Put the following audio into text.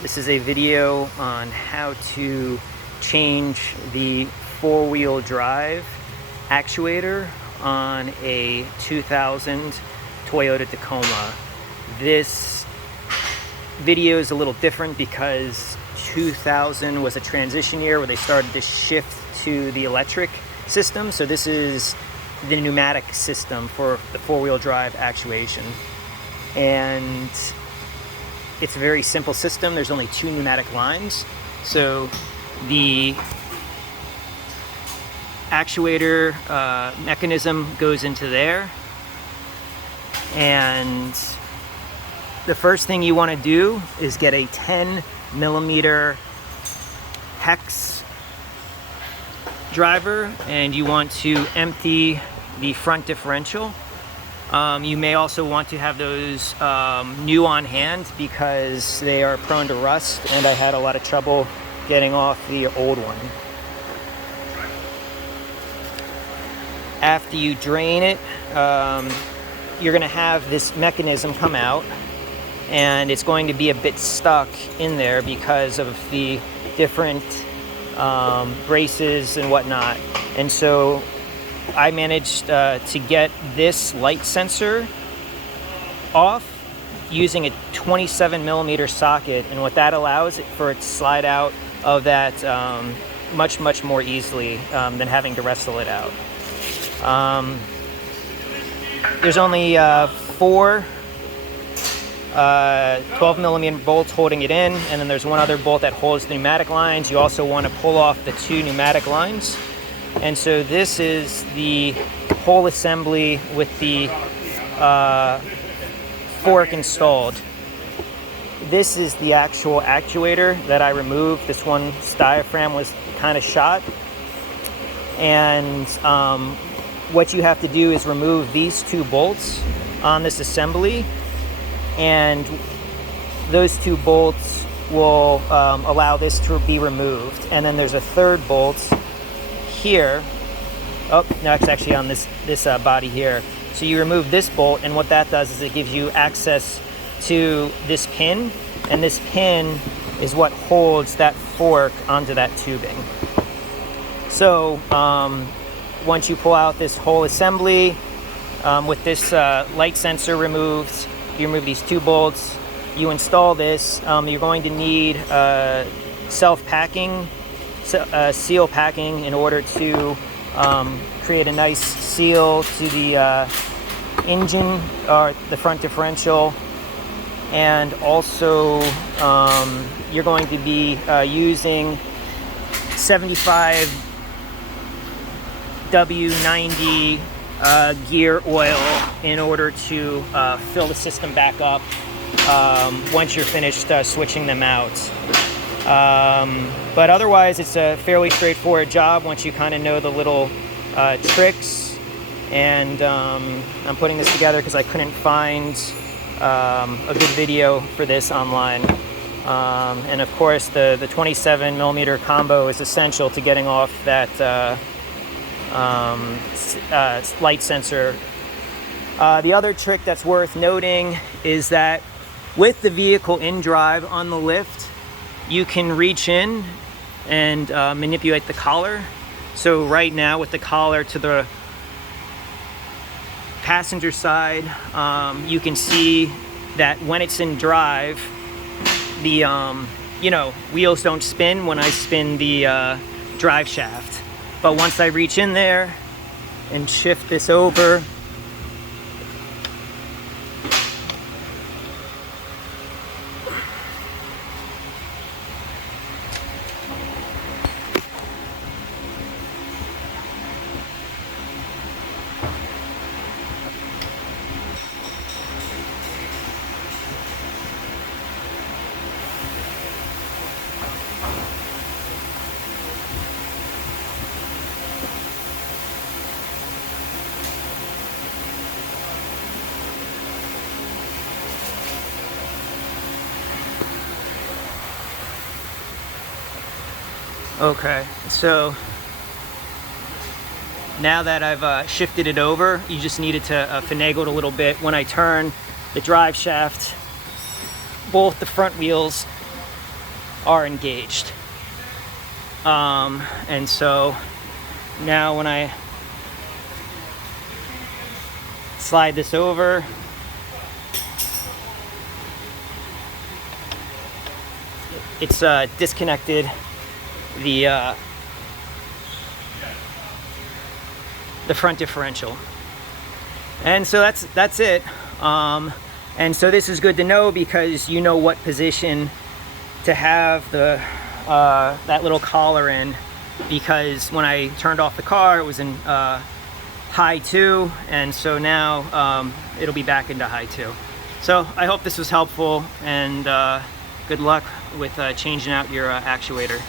This is a video on how to change the four-wheel drive actuator on a 2000 Toyota Tacoma. This video is a little different because 2000 was a transition year where they started to shift to the electric system. So this is the pneumatic system for the four-wheel drive actuation. And it's a very simple system. There's only two pneumatic lines. So the actuator mechanism goes into there. And the first thing you want to do is get a 10 millimeter hex driver, and you want to empty the front differential. You may also want to have those new on hand because they are prone to rust, and I had a lot of trouble getting off the old one. After you drain it, you're going to have this mechanism come out, and it's going to be a bit stuck in there because of the different braces and whatnot. And so I managed to get this light sensor off using a 27 millimeter socket, and what that allows for it to slide out of that much more easily than having to wrestle it out. There's only four 12 millimeter bolts holding it in, and then there's one other bolt that holds the pneumatic lines. You also want to pull off the two pneumatic lines. And so this is the whole assembly with the fork installed. This is the actual actuator that I removed. This one's diaphragm was kind of shot. And what you have to do is remove these two bolts on this assembly, and those two bolts will allow this to be removed. And then there's a third bolt here. Oh, no, it's actually on this body here. So you remove this bolt, and what that does is it gives you access to this pin, and this pin is what holds that fork onto that tubing. So once you pull out this whole assembly with this light sensor removed, you remove these two bolts, you install this. You're going to need self-packing, seal packing, in order to create a nice seal to the engine or the front differential. And also you're going to be using 75 W90 gear oil in order to fill the system back up once you're finished switching them out. But otherwise, it's a fairly straightforward job once you kind of know the little tricks. And I'm putting this together because I couldn't find a good video for this online. And of course, the 27 millimeter combo is essential to getting off that light sensor. The other trick that's worth noting is that with the vehicle in drive on the lift, you can reach in and manipulate the collar. So right now with the collar to the passenger side, you can see that when it's in drive, the wheels don't spin when I spin the drive shaft. But once I reach in there and shift this over, okay, so now that I've shifted it over, you just needed to finagle it a little bit. When I turn the drive shaft, both the front wheels are engaged. And so now when I slide this over, it's disconnected the front differential. And so that's it. And so this is good to know because you know what position to have the that little collar in, because when I turned off the car it was in high 2, and so now it'll be back into high 2. So I hope this was helpful, and good luck with changing out your actuator.